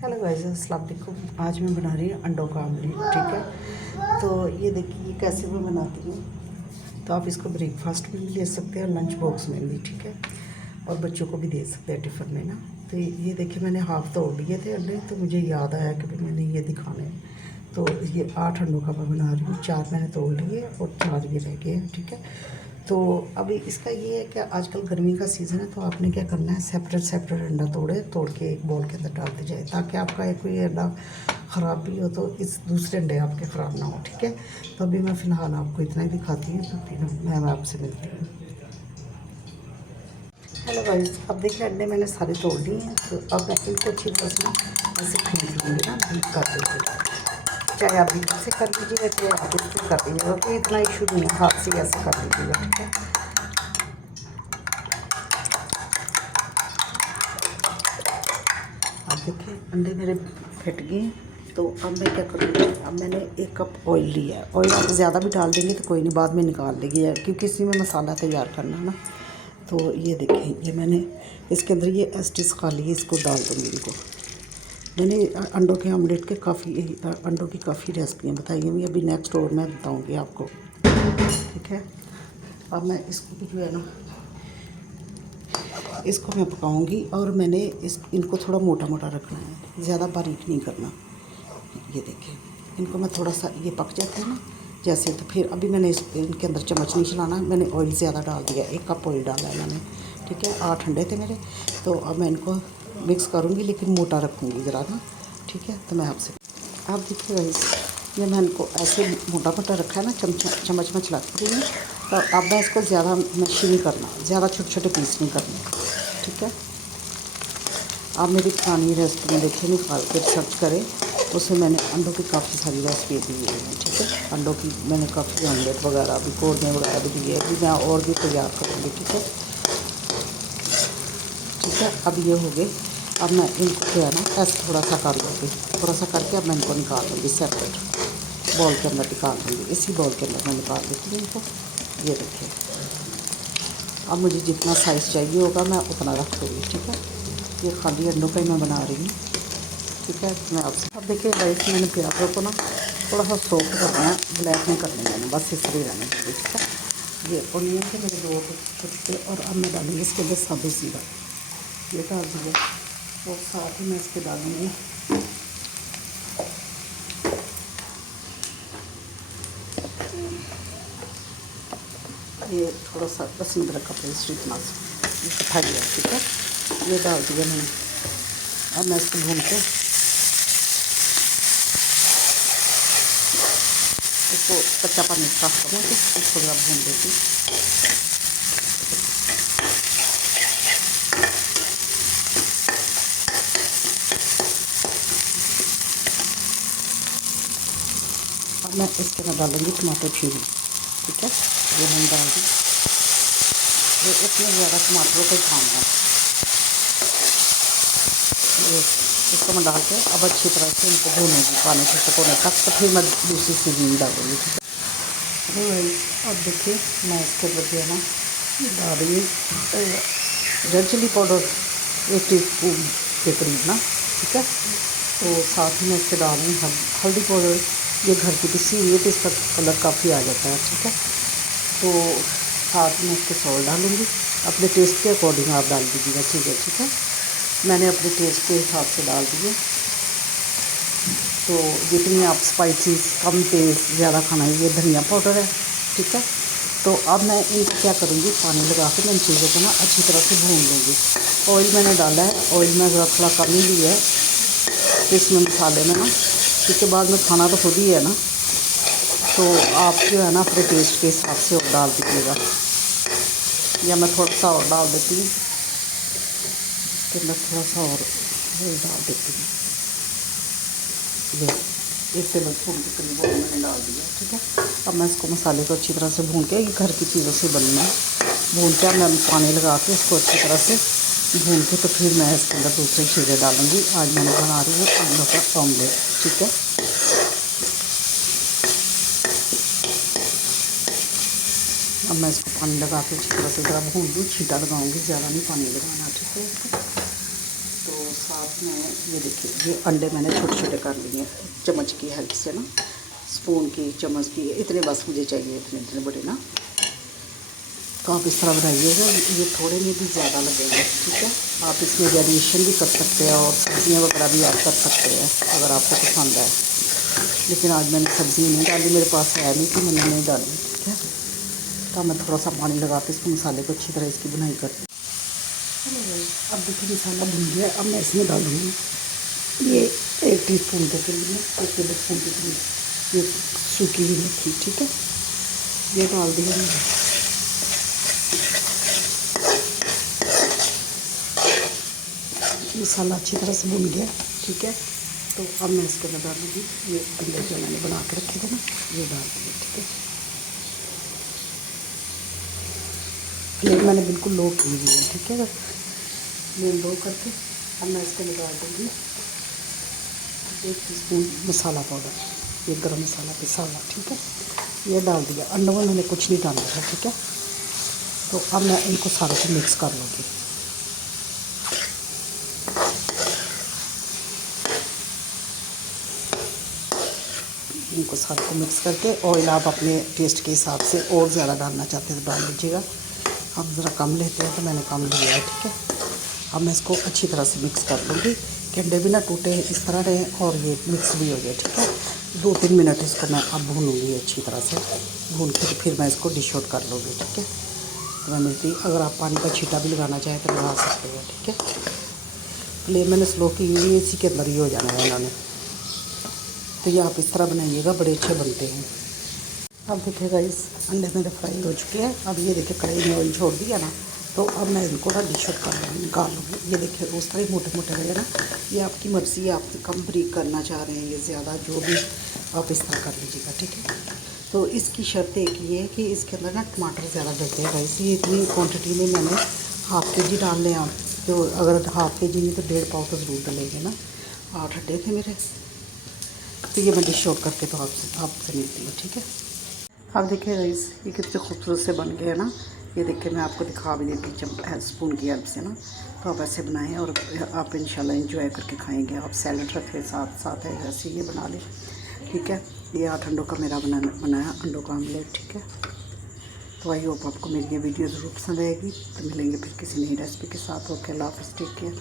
Hello guys, अस्सलाम वालेकुम। आज मैं बना रही हूँ अंडों का आमलेट। ठीक है, तो ये देखिए कैसे मैं बनाती हूँ। तो आप इसको ब्रेकफास्ट में भी ले सकते हैं, लंच बॉक्स में भी। ठीक है, और बच्चों को भी दे सकते हैं टिफ़िन में ना। तो ये देखिए मैंने हाफ़ तोड़ लिए थे अंडे, तो मुझे याद आया कि भाई मैंने ये दिखाने हैं। तो ये 8 अंडों का मैं बना रही हूँ। 4 मैंने तोड़ लिए और 4 ये रह गए हैं। ठीक है, तो अभी इसका ये है कि आजकल गर्मी का सीज़न है, तो आपने क्या करना है, सेपरेट सेपरेट अंडा तोड़ के एक बॉल के अंदर डालते जाए, ताकि आपका एक कोई अंडा ख़राब भी हो तो इस दूसरे अंडे आपके ख़राब ना हो। ठीक है, तो अभी मैं फ़िलहाल आपको इतना ही दिखाती हूँ, तो फिर मैं आपसे मिलती हूँ। हेलो गाइस, अब देखिए अंडे मैंने सारे तोड़ लिए हैं। तो अब मैं इनको अच्छी तरह से ऐसे खींच लूँगी ना, बीट कर देंगे। चाहे आप बीट से कर लीजिएगा, चाहे आप इससे कर लीजिएगा, तो इतना इशू नहीं है, हाथ से ऐसे कर लीजिएगा। ठीक है, अब देखिए अंडे मेरे फट गए हैं। तो अब मैं क्या करूँगी, अब मैंने 1 कप ऑयल लिया है। ऑयल आप ज़्यादा भी डाल देंगे तो कोई नहीं, बाद में निकाल देंगे यार, क्योंकि इसी में मसाला तैयार करना है ना। तो ये देखिए, ये मैंने इसके अंदर ये एस्टिस खाली है, इसको डाल दूँगी इनको। मैंने अंडों के ऑमलेट के काफ़ी अंडों की काफ़ी रेसिपियाँ बताई हुई, अभी नेक्स्ट और मैं बताऊँगी आपको। ठीक है, अब मैं इसको भी जो है ना, इसको मैं पकाऊंगी। और मैंने इनको थोड़ा मोटा मोटा रखना है, ज़्यादा बारीक नहीं करना। ये देखिए, इनको मैं थोड़ा सा ये पक जाते हैं ना जैसे, तो फिर अभी मैंने इनके अंदर चम्मच नहीं चलाना, मैंने ऑयल ज़्यादा डाल दिया, 1 कप ऑयल डाला है मैंने। ठीक है, 8 अंडे थे मेरे। तो अब मैं इनको मिक्स करूँगी, लेकिन मोटा रखूँगी ज़रा ना। ठीक है, तो मैं आपसे आप देखिए गाइस, ये मैं इनको ऐसे मोटा मोटा रखा है ना, चम्मच में चलाती रही हूँ। तो अब मैं इसको ज़्यादा मैश नहीं करना, ज़्यादा छोटे छोटे पीस नहीं करने। ठीक है, आप मेरी पुरानी रेसिपी में देखिए, निकाल कर सर्च करें, उसमें मैंने अंडों की काफ़ी सारी रेसिपी दी हुई है। ठीक है, अंडों की मैंने काफ़ी ऑमलेट वगैरह भी, कोरने वगैरह भी दिए है, अभी मैं और भी तैयार करूँगी। ठीक है, ठीक है, अब ये हो गए। अब मैं इनको जो है ना ऐसे थोड़ा सा कर लूँगी, थोड़ा सा करके अब मैं इनको निकाल लूँगी, सेपरेट बॉल के अंदर निकाल लूँगी। इसी बॉल के अंदर मैं निकाल देती हूँ इनको। ये देखिए, अब मुझे जितना साइज़ चाहिए होगा मैं उतना रख दूँगी। ठीक है, ये खाली अंडों का ही मैं बना रही हूँ। ठीक है, मैं आपसे अब देखिए राइस मैंने प्याज़ों को ना थोड़ा सा सॉफ्ट करना है, ब्लैक नहीं करने देना, बस इस तरह रहने चाहिए। ठीक है, ये ऑनियन के मेरे 2 छोटे, और अब मैं डालूँगी इसके अंदर साबुत ज़ीरा, ये डाल दिया। और साथ ही मैं इस पर डालूँगी ये थोड़ा सा 10 अदरक का पेस्ट, इतना इकट्ठा किया। ठीक है, ये डाल दिया मैंने। अब मैं इसको भून के इसको कच्चा पानी साफ करना, तो इसको ज़रा भून देती। अब मैं इसके अंदर डालूँगी टमाटर प्यूरी। ठीक है, ये हम डाल दी। ये इतने ज़्यादा टमाटरों को खाना है, ये इसको मैं डाल के अब अच्छी तरह से इनको भूनूँगी पानी से सुखोने तक, तो फिर मैं दूसरी सीजनिंग डालूँगी। ठीक है भाई, अब देखिए मैं इसके ऊपर जो है ना डाल रही हूँ रेड चिली पाउडर 1 टीस्पून के करीब ना। ठीक है, तो साथ ही मैं इसके डाल रही हूँ हल्दी पाउडर, ये घर की पिसी हुई है, तो इसका कलर काफ़ी आ जाता है। ठीक है, तो साथ में इसके सॉल्ट डालूँगी, अपने टेस्ट के अकॉर्डिंग आप डाल दीजिएगा। ठीक है, ठीक है, मैंने अपने टेस्ट के हिसाब से डाल दिए। तो जितनी आप स्पाइसेस कम तेज़ ज़्यादा खाना है, ये धनिया पाउडर है। ठीक है, तो अब मैं इनको क्या करूँगी, पानी लगा के मैं इन चीज़ों को ना अच्छी तरह से भून लूँगी। ऑयल मैंने डाला है, ऑयल में ज़रा थोड़ा कम ही लिया है इसमें मसाले में ना, क्योंकि बाद में खाना तो खुद ही है ना। तो आप जो है ना अपने टेस्ट के हिसाब से और डाल दीजिएगा, या मैं थोड़ा सा और डाल देती हूँ, इसके अंदर थोड़ा सा और ऑयल डाल देती हूँ। ये 1 टेबल स्पून के करीब ऑयल मैंने डाल दिया। ठीक है, अब मैं इसको मसाले को अच्छी तरह से भून के, ये घर की चीज़ों से बनना है, भून के मैं पानी लगा के इसको अच्छी तरह से भून के, तो फिर मैं इसके अंदर दूसरी चीज़ें डालूँगी। आज मैंने बना रही हूँ अंडों का ऑमलेट। ठीक है, अब मैं इसको पानी लगा के अच्छी तरह से ज़रा भून दूँ, छींटा लगाऊँगी, ज़्यादा नहीं पानी लगाना। ठीक है, तो साथ मैं ये देखिए, ये अंडे मैंने छोटे छोटे कर लिए चम्मच की हेल्प से ना, स्पून की, चम्मच की, इतने बस मुझे चाहिए, इतने इतने बड़े ना। तो आप इस तरह बनाइएगा, ये थोड़े में भी ज़्यादा लगेंगे, ठीक है। आप इसमें वेरिएशन भी कर सकते हैं और सब्जियाँ वगैरह भी ऐड कर सकते हैं अगर आपको पसंद है। लेकिन आज मैंने सब्ज़ी नहीं डाली, मेरे पास है नहीं कि मैंने नहीं डाली, ठीक है। तो मैं थोड़ा सा पानी लगा के इसको मसाले को अच्छी तरह इसकी बुनाई करती हूँ। अब देखिए मसाला भून गया, अब मैं इसमें डालूँगी ये 1 टीस्पून के करीब, 1 टेबल स्पून के करीब ये सूखी हुई मेथी, ठीक है। ये डाल दिया मैंने। मसाला अच्छी तरह से भून गया, ठीक है। तो अब मैं इसके अंदर डालूँगी ये अंडे जो मैंने बना के रखे थे ना, ये डाल दिए, ठीक है। फ्लेम मैंने बिल्कुल लो की हुई है, ठीक है। फ्लेम लो करके अब मैं इसके अंदर डाल दूँगी 1 टीस्पून मसाला पाउडर, ये गरम मसाला पिसा हुआ, ठीक है। ये डाल दिया। अंडों में मैंने कुछ नहीं डाला था, ठीक है। तो अब मैं इनको सारे को मिक्स कर लूँगी। इनको सारे को मिक्स करके ऑयल आप अपने टेस्ट के हिसाब से और ज़्यादा डालना चाहते हैं तो डाल लीजिएगा। हम ज़रा कम लेते हैं तो मैंने कम लिया है, ठीक है। अब मैं इसको अच्छी तरह से मिक्स कर लूँगी कि अंडे भी ना टूटे, इस तरह रहे और ये मिक्स भी हो जाए, ठीक है। 2-3 मिनट इसको मैं अब भूनूँगी अच्छी तरह से, भून के फिर मैं इसको डिश आउट कर लूँगी, ठीक है। तो मैं मिलती, अगर आप पानी का छींटा भी लगाना चाहें तो लगा सकते हैं, ठीक है। फ्लेम मैंने स्लो की हुई है, इसी के अंदर ही हो जाना है इन्होंने। तो ये आप इस तरह बनाइएगा, बड़े अच्छे बनते हैं। अब देखिएगा इस अंडे मेरे फ्राई हो चुके हैं। अब ये देखिए कढ़ाई में ऑयल छोड़ दिया ना, तो अब मैं इनको ना डिश आउट कर लूँगी, निकाल लूँगी। ये देखिए उस तरह मोटे मोटे रहे ना, ये आपकी मर्ज़ी है, आप कम ब्रीक करना चाह रहे हैं, ये ज़्यादा, जो भी आप इस तरह कर लीजिएगा, ठीक है। तो इसकी शर्त एक ये है कि इसके अंदर ना टमाटर ज़्यादा डलते हैं गाइस। ये इतनी क्वान्टिटी में मैंने ½ kg डाल लें आप, तो अगर ½ kg नहीं तो 1.5 पाव तो ज़रूर डलेंगे ना। 8 अंडे थे मेरे। तो ये मैं डिश आउट करके तो आपसे मिलती हूँ, ठीक है। अब देखिए गाइस ये कितने खूबसूरत से बन गए हैं ना। ये देखिए मैं आपको दिखा भी देती हूँ स्पून की हेल्प से ना। तो आप ऐसे बनाएं और आप इंशाल्लाह एंजॉय करके खाएंगे। आप सैलड रखें साथ साथ है, ऐसे ये बना लें, ठीक है। ये 8 अंडों का मेरा बनाया अंडों का आमलेट, ठीक है। तो आई होप आपको मेरी ये वीडियो ज़रूर पसंद आएगी। तो मिलेंगे फिर किसी नई रेसिपी के साथ। ओके, अल्लाह हाफ़िज़, टेक केयर।